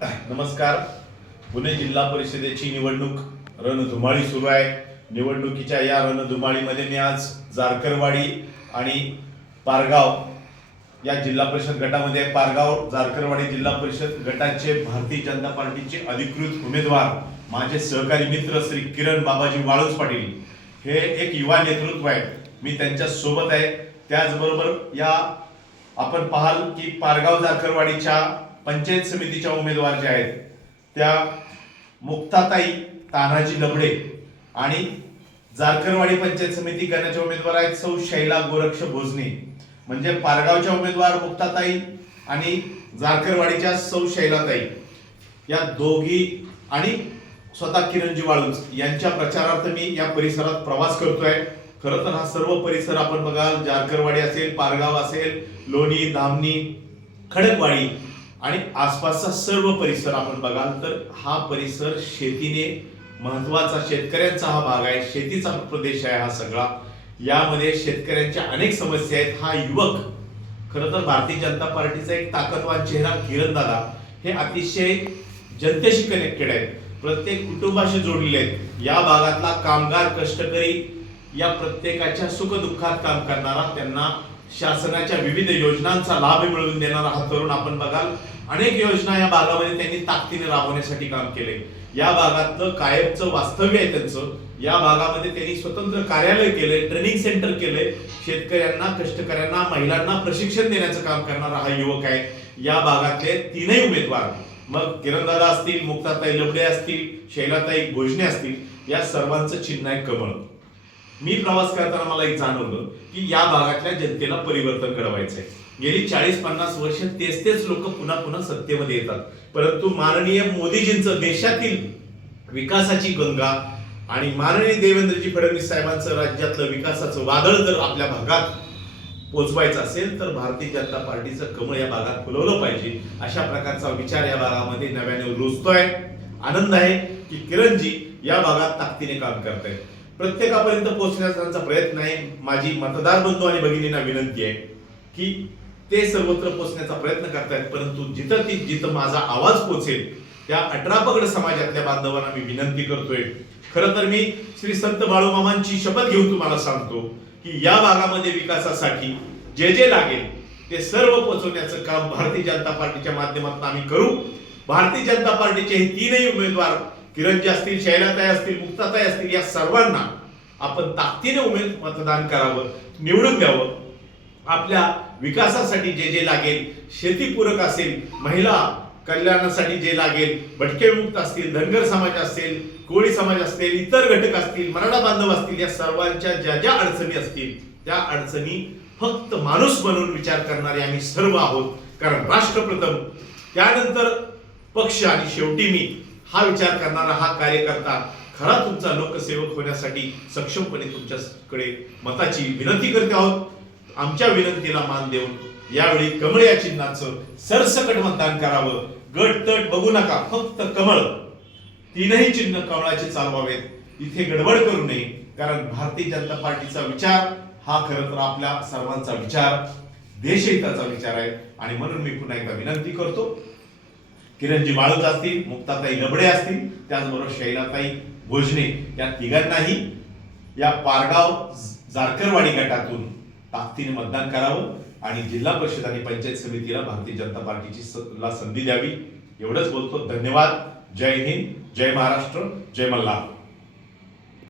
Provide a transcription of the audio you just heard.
नमस्कार. पुणे जिल्हा परिषदेची निवडणूक रणधुमाळी सुरू आहे. निवडणुकीच्या या रणधुमाळीमध्ये मी आज जारकरवाडी आणि पारगाव या जिल्हा परिषद गटामध्ये पारगाव जारकरवाडी जिल्हा परिषद गटाचे भारतीय जनता पार्टीचे अधिकृत उमेदवार माझे सहकारी मित्र श्री किरण बाबाजी वाळुंज पाटील हे एक युवा नेतृत्व आहे. मी त्यांच्या सोबत आहे. त्याचबरोबर या आपण पाहाल की पारगाव जारकरवाडीच्या पंचायत समितीच्या उमेदवार जे आहेत त्या मुक्ताताई तानाजी लबडे आणि जारकरवाडी पंचायत समिती गणाच्या उमेदवार आहेत सौ शैला गोरक्ष भोजने. म्हणजे पारगावच्या उमेदवार मुक्ताताई आणि जारकरवाडीच्या सौ शैलाताई या दोघी आणि स्वतः किरणजी वाळुंज यांच्या प्रचारार्थ मी या परिसरात प्रवास करतोय. खरं तर हा सर्व परिसर आपण बघाल, जारकरवाडी असेल, पारगाव असेल, लोणी, धामणी, खडकवाडी आणि आसपासचा सर्व परिसर आपण बघाल तर हा परिसर शेतीने महत्वाचा, शेतकऱ्यांचा हा भाग आहे, शेतीचा प्रदेश आहे हा सगळा. यामध्ये शेतकऱ्यांच्या अनेक समस्या आहेत. हा युवक खरं तर भारतीय जनता पार्टीचा एक ताकदवान चेहरा किरण दादा हे अतिशय जनतेशी कनेक्टेड आहेत, प्रत्येक कुटुंबाशी जोडलेले आहेत. या भागातला कामगार, कष्टकरी या प्रत्येकाच्या सुखदुःखात काम करणारा, त्यांना शासनाच्या विविध योजनांचा लाभ मिळवून देणारा हा तरुण आपण बघाल. अनेक योजना या भागामध्ये त्यांनी ताकदीने राबवण्यासाठी काम केले. या भागातलं कायमचं वास्तव्य आहे त्यांचं. या भागामध्ये त्यांनी स्वतंत्र कार्यालय केले, ट्रेनिंग सेंटर केले. शेतकऱ्यांना, कष्टकऱ्यांना, महिलांना प्रशिक्षण देण्याचं काम करणारा हा युवक आहे. या भागातले तीनही उमेदवार, मग किरणदादा असतील, मुक्ताताई लबडे असतील, शैलाताई भोजने असतील, या सर्वांचं चिन्ह आहे कमळ. मी प्रवास करताना मला एक जाणवलं की या भागातल्या जनतेला परिवर्तन घडवायचंय. गेली 40-50 वर्ष तेच लोक पुन्हा पुन्हा सत्तेमध्ये येतात, परंतु माननीय मोदीजींचं देशातील विकासाची गंगा आणि माननीय देवेंद्रजी फडणवीस साहेबांचं राज्यातलं विकासाचं वादळ जर आपल्या भागात पोचवायचं असेल तर भारतीय जनता पार्टीचं कमळ या भागात फुलवलं पाहिजे. अशा प्रकारचा विचार या भागामध्ये नव्याने रुजतोय. आनंद आहे की किरणजी या भागात ताकदीने काम करतायत. प्रत्येकापर्यंत पोहोचण्याचा त्यांचा प्रयत्न आहे. माझी मतदार बंधू आणि भगिनींना विनंती आहे की ते सर्वत्र पोहोचण्याचा प्रयत्न करतायत, परंतु जिथं माझा आवाज पोहोचेल त्या 18 पगड समाजातल्या बांधवांना मी विनंती करतोय. खरं तर मी श्री संत बाळूमामांची शपथ घेऊन तुम्हाला सांगतो की या भागामध्ये विकासासाठी जे लागेल ते सर्व पोहोचवण्याचं काम भारतीय जनता पार्टीच्या माध्यमातून आम्ही करू. भारतीय जनता पार्टीचे हे तीनही उमेदवार किरणजी असतील, शैलाताई असतील, मुक्ताताई असतील, या सर्वांना आपण ताकदीने मतदान करावं, निवडून द्यावं. आपल्या विकासासाठी जे लागेल, शेतीपूरक असेल, महिला कल्याणासाठी जे लागेल, भटके विमुक्त असतील, धनगर समाज असेल, कोळी समाज असतील, इतर घटक असतील, मराठा बांधव असतील, या सर्वांच्या ज्या अडचणी असतील त्या अडचणी फक्त माणूस बनवून विचार करणारे आम्ही सर्व आहोत. कारण राष्ट्र प्रथम, त्यानंतर पक्ष आणि शेवटी मी, हा विचार करणारा हा कार्यकर्ता खरा तुमचा लोकसेवक होण्यासाठी सक्षमपणे तुमच्याकडे मताची विनंती करते आहोत. आमच्या विनंतीला मान देऊन यावेळी कमळ या चिन्हाचं सरसकट मतदान करावं. गट तट बघू नका, फक्त कमळ. तीनही चिन्ह कमळाचे चालवावेत. इथे गडबड करू नये, कारण भारतीय जनता पार्टीचा विचार हा खरं तर आपल्या सर्वांचा विचार, देशहिताचा विचार आहे. आणि म्हणून मी पुन्हा एकदा विनंती करतो, किरणजी वाळुंज असतील, मुक्ताताई लबडे असतील, त्याचबरोबर शैलाताई भोजने या तिघांनाही या पारगाव जारकरवाडी गटातून ताकदीने मतदान करावं आणि जिल्हा परिषद आणि पंचायत समितीला भारतीय जनता पार्टीची संधी द्यावी. एवढंच बोलतो. धन्यवाद. जय हिंद, जय महाराष्ट्र, जय मल्हार.